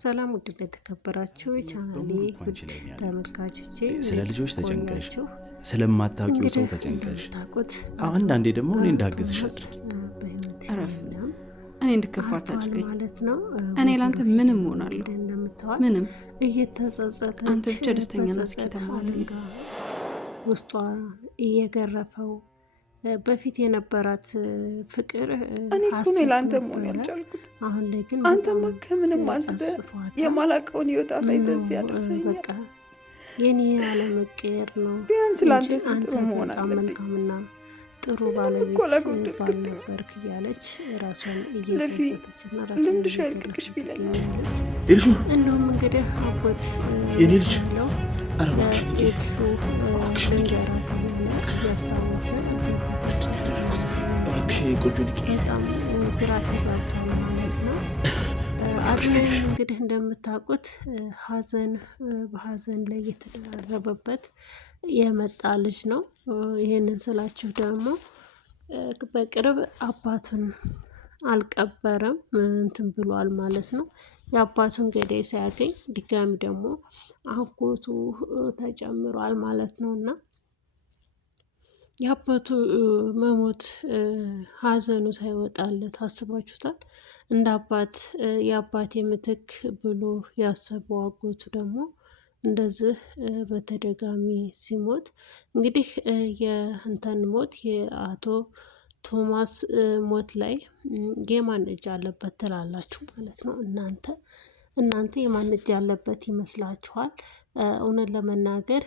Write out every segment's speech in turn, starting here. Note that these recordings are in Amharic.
ሰላም ውድ የተከበራችሁ የቻናሌ ውድ ተመልካቾቼ ስለ ልጆች ተጨንቀሽ ስለማታውቂው ሰው ተጨንቀሽ አንዳንዴ ደግሞ እኔ እንዳግዝሽ እኔ እንድከፋት አድርገኝ ማለት ነው። እኔ ላንተ ምንም ሆናለሁ ምንም እየተጸጸተ አንተ ብቻ ደስተኛ ነህ ከተማለኝ ውስጧ እየገረፈው በፊት የነበራት ፍቅር እኔ እኮ ነው ላንተ መሆን ያልቻልኩት። አሁን ላይ ግን አንተማ ከምንም አንስተ የማላቀውን ህይወት አሳይተህ እዚህ ያደርሰኛል። በቃ የኔ አለመቀየር ነው። ቢያንስ ላንተ ስንት መሆን በጣም መልካምና ጥሩ ባለቤት ባል ነበርክ እያለች ራሷን እየጸጸተችና ራሷን ልንድሽ ቢለኛል ልጅ እንደውም እንግዲህ አጎት የኔ ልጅ ቤቱ ልንገራት እያስታወሰ በጣም ግራ ተጋብቷል ማለት ነው። አድናኝ እንግዲህ እንደምታውቁት ሀዘን በሀዘን ላይ የተደራረበበት የመጣ ልጅ ነው። ይህንን ስላችሁ ደግሞ በቅርብ አባቱን አልቀበረም እንትን ብሏል ማለት ነው። የአባቱን ገዳይ ሳያገኝ ድጋሚ ደግሞ አጎቱ ተጨምሯል ማለት ነው። እና የአባቱ መሞት ሀዘኑ ሳይወጣለት አስባችሁታል? እንደ አባት የአባቴ ምትክ ብሎ ያሰበው አጎቱ ደግሞ እንደዚህ በተደጋሚ ሲሞት እንግዲህ የእንተን ሞት የአቶ ቶማስ ሞት ላይ የማን እጅ አለበት ትላላችሁ ማለት ነው? እናንተ የማን እጅ ያለበት ይመስላችኋል? እውነት ለመናገር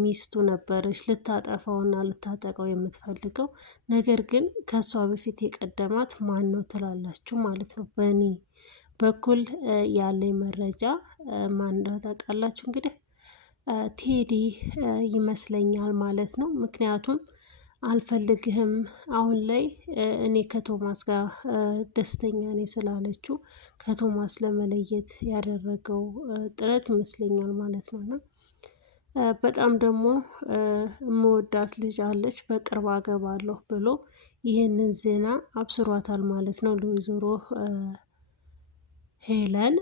ሚስቱ ነበረች ልታጠፋውና ልታጠቃው የምትፈልገው ነገር ግን ከሷ በፊት የቀደማት ማን ነው ትላላችሁ ማለት ነው? በእኔ በኩል ያለኝ መረጃ ማን እንደሆነ ታውቃላችሁ? እንግዲህ ቴዲ ይመስለኛል ማለት ነው። ምክንያቱም አልፈልግህም አሁን ላይ እኔ ከቶማስ ጋር ደስተኛ ነኝ ስላለችው ከቶማስ ለመለየት ያደረገው ጥረት ይመስለኛል ማለት ነው። እና በጣም ደግሞ የምወዳት ልጅ አለች በቅርብ አገባለሁ ብሎ ይህንን ዜና አብስሯታል ማለት ነው ለወይዘሮ ሄለን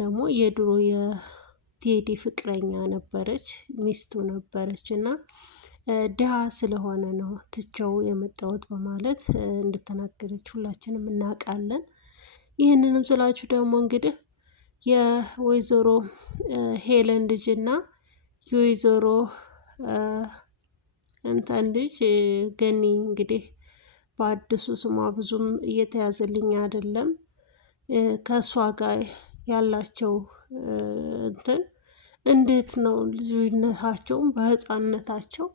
ደግሞ የድሮ የቴዲ ፍቅረኛ ነበረች ሚስቱ ነበረች እና ድሃ ስለሆነ ነው ትቸው የመጣሁት በማለት እንድተናገረች ሁላችንም እናውቃለን። ይህንንም ስላችሁ ደግሞ እንግዲህ የወይዘሮ ሄለን ልጅና የወይዘሮ እንተን ልጅ ገኒ እንግዲህ በአዲሱ ስሟ ብዙም እየተያዘልኝ አይደለም። ከእሷ ጋር ያላቸው እንትን እንዴት ነው ልጅነታቸውን በህፃንነታቸው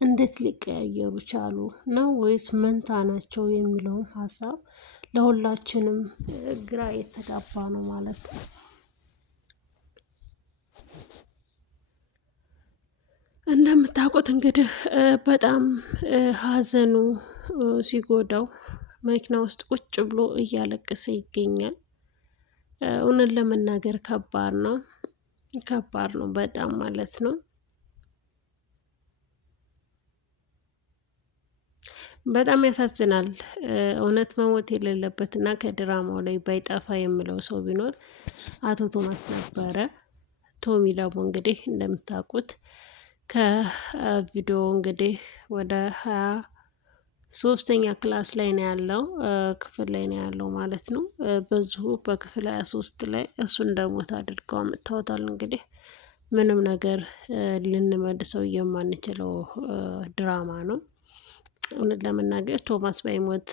እንዴት ሊቀያየሩ ቻሉ ነው ወይስ መንታ ናቸው የሚለውን ሀሳብ ለሁላችንም ግራ የተጋባ ነው ማለት ነው። እንደምታውቁት እንግዲህ በጣም ሀዘኑ ሲጎዳው መኪና ውስጥ ቁጭ ብሎ እያለቀሰ ይገኛል። እውነት ለመናገር ከባድ ነው በጣም ማለት ነው። በጣም ያሳዝናል። እውነት መሞት የሌለበት እና ከድራማው ላይ ባይጠፋ የምለው ሰው ቢኖር አቶ ቶማስ ነበረ። ቶሚ ደግሞ እንግዲህ እንደምታውቁት ከቪዲዮ እንግዲህ ወደ 23ኛ ክላስ ላይ ነው ያለው ክፍል ላይ ነው ያለው ማለት ነው። በዚሁ በክፍል 23 ላይ እሱ እንደሞት አድርገው አምጥተውታል። እንግዲህ ምንም ነገር ልንመልሰው የማንችለው ድራማ ነው። እውነት ለመናገር ቶማስ ባይሞት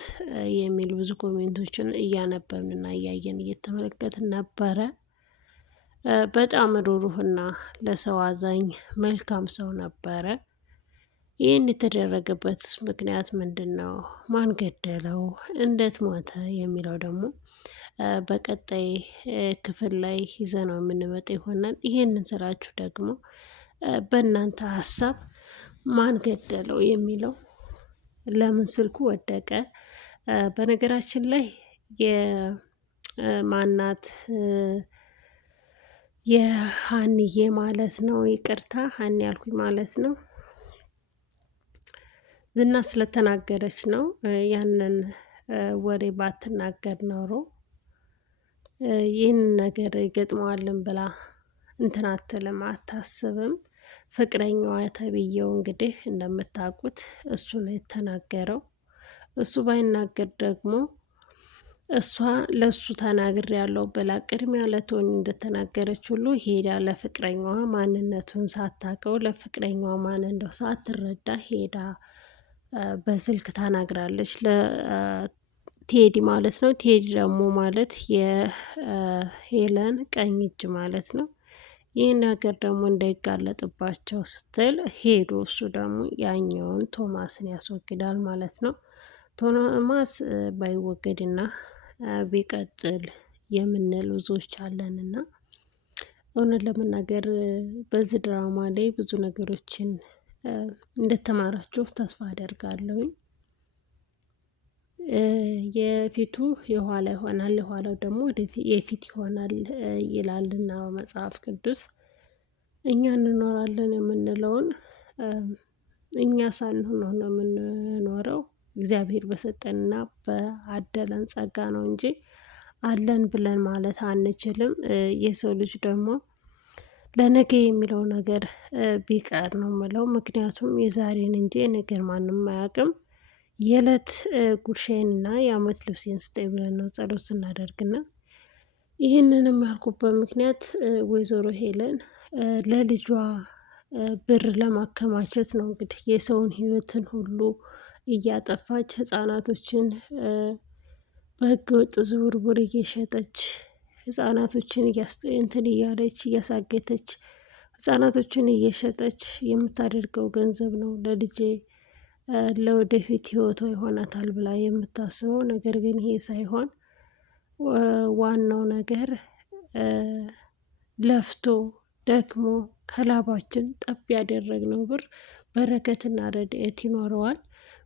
የሚል ብዙ ኮሜንቶችን እያነበብንና እያየን እየተመለከትን ነበረ። በጣም ሩሩህና ለሰው አዛኝ መልካም ሰው ነበረ። ይህን የተደረገበት ምክንያት ምንድነው? ማን ገደለው? እንዴት ሞተ? የሚለው ደግሞ በቀጣይ ክፍል ላይ ይዘነው የምንመጣ ይሆናል። ይሄንን ስራችሁ ደግሞ በእናንተ ሀሳብ ማን ገደለው የሚለው ለምን ስልኩ ወደቀ? በነገራችን ላይ የማናት የሀንዬ ማለት ነው ይቅርታ ሀኒ ያልኩኝ ማለት ነው ዝና ስለተናገረች ነው። ያንን ወሬ ባትናገር ኖሮ ይህን ነገር ይገጥመዋልን ብላ እንትን አትልም፣ አታስብም። ፍቅረኛዋ ተብዬው እንግዲህ እንደምታውቁት እሱ ነው የተናገረው። እሱ ባይናገር ደግሞ እሷ ለሱ ተናግር ያለው ብላ ቅድሚያ ለቶኒ እንደተናገረች ሁሉ ሄዳ ለፍቅረኛዋ ማንነቱን ሳታውቀው ለፍቅረኛዋ ማን እንደው ሳትረዳ ሄዳ በስልክ ተናግራለች፣ ለቴዲ ማለት ነው። ቴዲ ደግሞ ማለት የሄለን ቀኝ እጅ ማለት ነው። ይህ ነገር ደግሞ እንዳይጋለጥባቸው ስትል ሄዶ እሱ ደግሞ ያኛውን ቶማስን ያስወግዳል ማለት ነው። ቶማስ ባይወገድና ቢቀጥል የምንል ብዙዎች አለንና እውነት ለመናገር በዚህ ድራማ ላይ ብዙ ነገሮችን እንደተማራችሁ ተስፋ አደርጋለሁኝ። የፊቱ የኋላ ይሆናል፣ የኋላው ደግሞ የፊት ይሆናል ይላልና መጽሐፍ ቅዱስ። እኛ እንኖራለን የምንለውን እኛ ሳንሆን ነው የምንኖረው፣ እግዚአብሔር በሰጠንና በአደለን ጸጋ ነው እንጂ አለን ብለን ማለት አንችልም። የሰው ልጅ ደግሞ ለነገ የሚለው ነገር ቢቀር ነው የምለው። ምክንያቱም የዛሬን እንጂ የነገር ማንም አያውቅም። የዕለት ጉርሻዬንና የአመት ልብሴን ስጠኝ ብለን ነው ጸሎት ስናደርግና ይህንንም ያልኩበት ምክንያት ወይዘሮ ሄለን ለልጇ ብር ለማከማቸት ነው። እንግዲህ የሰውን ህይወትን ሁሉ እያጠፋች ህጻናቶችን በህገ ወጥ ዝውውር እየሸጠች ህጻናቶችን እንትን እያለች እያሳገተች ህጻናቶችን እየሸጠች የምታደርገው ገንዘብ ነው ለልጄ ለወደፊት ህይወቷ ይሆናታል ብላ የምታስበው። ነገር ግን ይሄ ሳይሆን ዋናው ነገር ለፍቶ ደክሞ ከላባችን ጠብ ያደረግነው ብር በረከትና ረድኤት ይኖረዋል።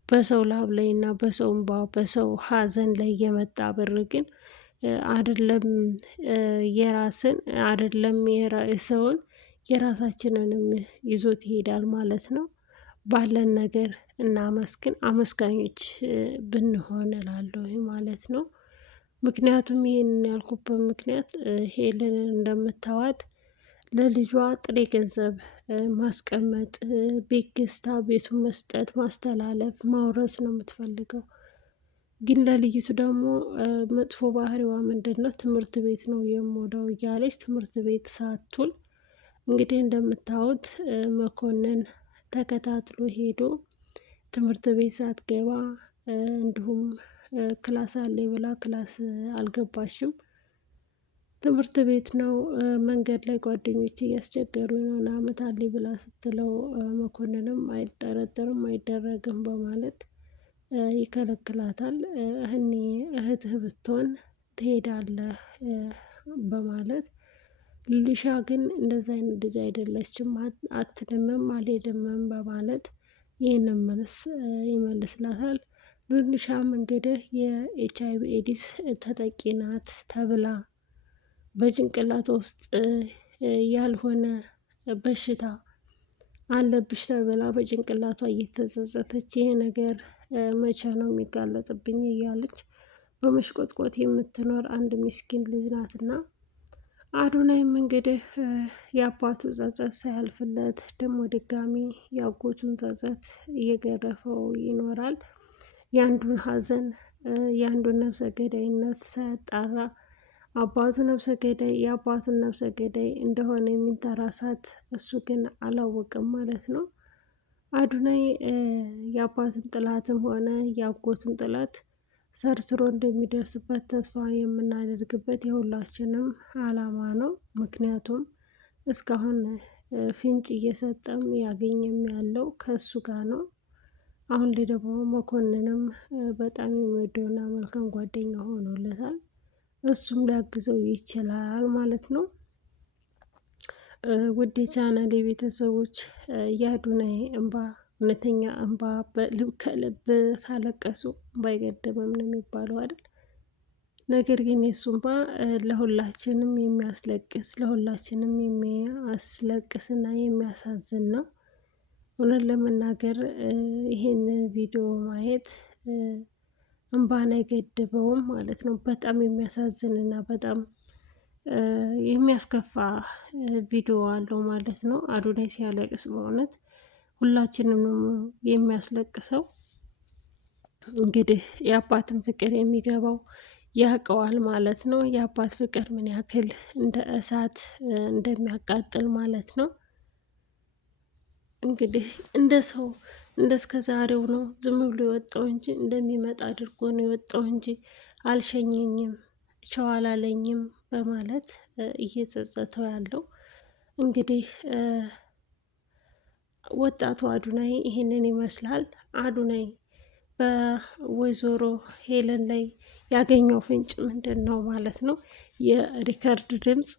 በሰው ላብ ላይ እና በሰው እንባ በሰው ሀዘን ላይ የመጣ ብር ግን አይደለም የራስን አይደለም የሰውን የራሳችንንም ይዞት ይሄዳል ማለት ነው። ባለን ነገር እናመስግን፣ አመስጋኞች ብንሆን እላለሁ ማለት ነው። ምክንያቱም ይሄንን ያልኩበት ምክንያት ሄለንን እንደምታዋት ለልጇ ጥሬ ገንዘብ ማስቀመጥ፣ ቤት ገዝታ ቤቱን መስጠት፣ ማስተላለፍ፣ ማውረስ ነው የምትፈልገው። ግን ለልይቱ ደግሞ መጥፎ ባህሪዋ ምንድን ነው? ትምህርት ቤት ነው የምወደው እያለች ትምህርት ቤት ሳትውል እንግዲህ እንደምታዩት መኮንን ተከታትሎ ሄዶ ትምህርት ቤት ሳትገባ እንዲሁም ክላስ አለ ብላ ክላስ አልገባሽም፣ ትምህርት ቤት ነው መንገድ ላይ ጓደኞች እያስቸገሩ ነው ናመታለይ ብላ ስትለው መኮንንም አይጠረጠርም አይደረግም በማለት ይከለክላታል። እህኔ እህትህ ብትሆን ትሄዳለህ በማለት ሉሊሻ ግን እንደዛ አይነት ልጅ አይደለችም፣ አትድምም አልሄድምም በማለት ይህንን መልስ ይመልስላታል። ሉሊሻም እንግዲህ የኤችአይቪ ኤዲስ ተጠቂ ናት ተብላ በጭንቅላት ውስጥ ያልሆነ በሽታ አለብሽ ተብላ በጭንቅላቷ እየተጸጸተች ይሄ ነገር መቼ ነው የሚጋለጥብኝ እያለች በመሽቆጥቆጥ የምትኖር አንድ ምስኪን ልጅ ናትና አዶናይም እንግዲህ የአባቱ ጸጸት ሳያልፍለት ደግሞ ድጋሚ የአጎቱን ጸጸት እየገረፈው ይኖራል። የአንዱን ሀዘን የአንዱን ነፍሰ ገዳይነት ሳያጣራ አባቱ ነፍሰ ገዳይ የአባቱን ነፍሰ ገዳይ እንደሆነ የሚንተራሳት እሱ ግን አላወቅም ማለት ነው። አዶናይ የአባቱን ጥላትም ሆነ የአጎቱን ጥላት ሰርስሮ እንደሚደርስበት ተስፋ የምናደርግበት የሁላችንም አላማ ነው። ምክንያቱም እስካሁን ፍንጭ እየሰጠም ያገኘም ያለው ከእሱ ጋር ነው። አሁን ላይ ደግሞ መኮንንም በጣም የሚወደውና መልካም ጓደኛ ሆኖለታል። እሱም ሊያግዘው ይችላል ማለት ነው። ውድ የቻናሌ ቤተሰቦች የአዶናይ እንባ እውነተኛ እንባ ከልብ ካለቀሱ እንባ አይገድምም ነው የሚባለው አይደል? ነገር ግን የሱ እንባ ለሁላችንም የሚያስለቅስ ለሁላችንም የሚያስለቅስና የሚያሳዝን ነው። እውነት ለመናገር ይሄንን ቪዲዮ ማየት እንባን አይገድበውም ማለት ነው። በጣም የሚያሳዝንና በጣም የሚያስከፋ ቪዲዮ አለው ማለት ነው። አዶናይ ሲያለቅስ በእውነት ሁላችንም የሚያስለቅሰው። እንግዲህ የአባትን ፍቅር የሚገባው ያውቀዋል ማለት ነው። የአባት ፍቅር ምን ያክል እንደ እሳት እንደሚያቃጥል ማለት ነው። እንግዲህ እንደ ሰው እንደ እስከ ዛሬው ነው ዝም ብሎ የወጣው እንጂ እንደሚመጣ አድርጎ ነው የወጣው እንጂ አልሸኘኝም፣ ቻው አላለኝም በማለት እየጸጸተው ያለው እንግዲህ ወጣቱ አዶናይ ይሄንን ይመስላል። አዶናይ በወይዘሮ ሄለን ላይ ያገኘው ፍንጭ ምንድን ነው ማለት ነው? የሪከርድ ድምፅ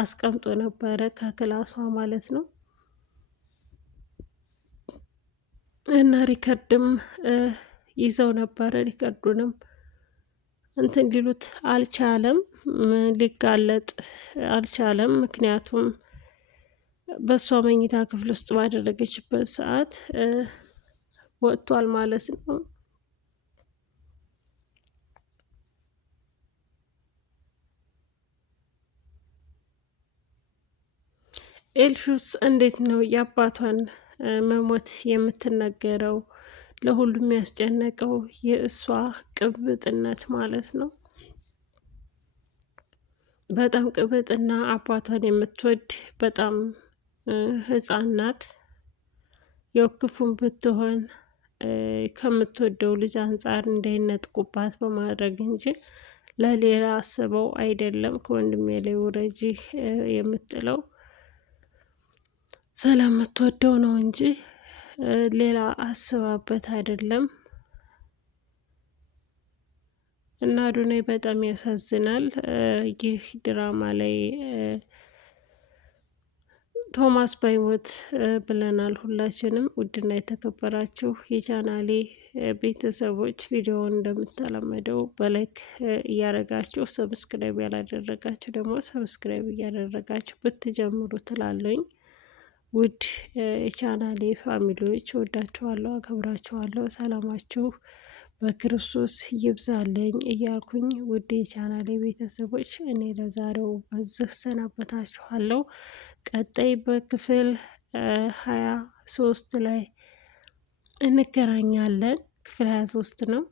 አስቀምጦ ነበረ ከክላሷ ማለት ነው። እና ሪከርድም ይዘው ነበረ። ሪከርዱንም እንትን ሊሉት አልቻለም፣ ሊጋለጥ አልቻለም። ምክንያቱም በእሷ መኝታ ክፍል ውስጥ ባደረገችበት ሰዓት ወጥቷል ማለት ነው። ኤልሹስ እንዴት ነው የአባቷን መሞት የምትነገረው? ለሁሉም ያስጨነቀው የእሷ ቅብጥነት ማለት ነው። በጣም ቅብጥና አባቷን የምትወድ በጣም ሕፃን ናት። የወክፉን ብትሆን ከምትወደው ልጅ አንጻር እንዳይነጥቁባት በማድረግ እንጂ ለሌላ አስበው አይደለም። ከወንድሜ ላይ ውረጂ የምትለው ስለምትወደው ነው እንጂ ሌላ አስባበት አይደለም። እና አዶናይ በጣም ያሳዝናል። ይህ ድራማ ላይ ቶማስ ባይሞት ብለናል ሁላችንም። ውድና የተከበራችሁ የቻናሌ ቤተሰቦች ቪዲዮውን እንደምተለመደው በላይክ እያደረጋችሁ ሰብስክራይብ ያላደረጋችሁ ደግሞ ሰብስክራይብ እያደረጋችሁ ብትጀምሩ ትላለኝ። ውድ የቻናሌ ፋሚሊዎች ወዳችኋለሁ፣ አከብራችኋለሁ። ሰላማችሁ በክርስቶስ ይብዛልኝ እያልኩኝ ውድ የቻናሌ ቤተሰቦች እኔ ለዛሬው በዚህ ሰናበታችኋለሁ። ቀጣይ በክፍል 23 ላይ እንገናኛለን። ክፍል 23 ነው።